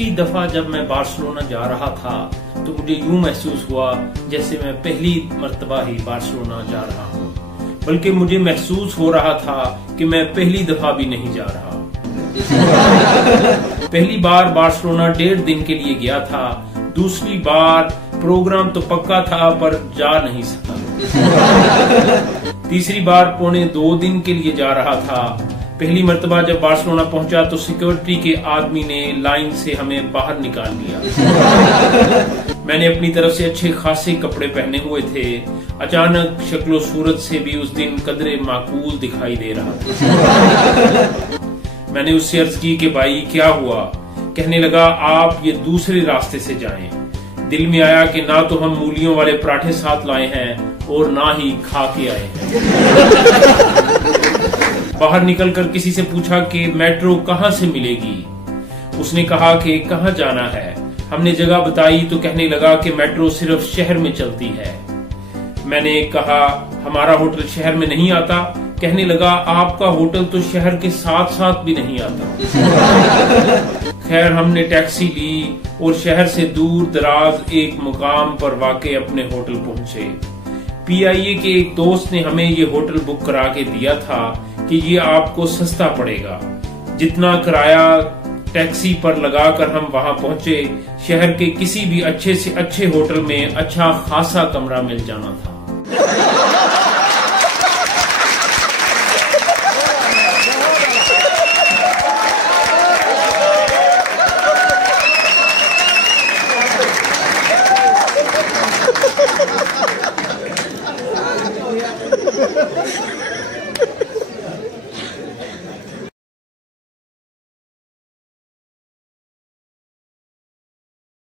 दूसरी दफा जब मैं बार्सिलोना जा रहा था तो मुझे यूं महसूस हुआ जैसे मैं पहली मर्तबा ही बार्सिलोना जा रहा हूं, बल्कि मुझे महसूस हो रहा था कि मैं पहली दफा भी नहीं जा रहा। पहली बार बार्सिलोना 1.5 दिन के लिए गया था, दूसरी बार प्रोग्राम तो पक्का था पर जा नहीं सका। तीसरी बार 1.25 दिन के लिए जा रहा था। पहली मर्तबा जब बार्सिलोना पहुंचा तो सिक्योरिटी के आदमी ने लाइन से हमें बाहर निकाल लिया। मैंने अपनी तरफ से अच्छे खासे कपड़े पहने हुए थे। अचानक शक्लो सूरत से भी उस दिन कदरे माकूल दिखाई दे रहा था। मैंने उससे अर्ज की कि भाई क्या हुआ? कहने लगा आप ये दूसरे रास्ते से जाएं। दिल में आया कि ना तो हम मूलियों वाले पराठे साथ लाए हैं और ना ही खा के आए हैं। बाहर निकलकर किसी से पूछा कि मेट्रो कहाँ से मिलेगी। उसने कहा कि कहाँ जाना है। हमने जगह बताई तो कहने लगा कि मेट्रो सिर्फ शहर में चलती है। मैंने कहा हमारा होटल शहर में नहीं आता। कहने लगा आपका होटल तो शहर के साथ साथ भी नहीं आता। खैर हमने टैक्सी ली और शहर से दूर दराज एक मुकाम पर वाक़े अपने होटल पहुंचे। PIA के एक दोस्त ने हमें ये होटल बुक करा के दिया था कि ये आपको सस्ता पड़ेगा। जितना किराया टैक्सी पर लगाकर हम वहां पहुंचे, शहर के किसी भी अच्छे से अच्छे होटल में अच्छा खासा कमरा मिल जाना था।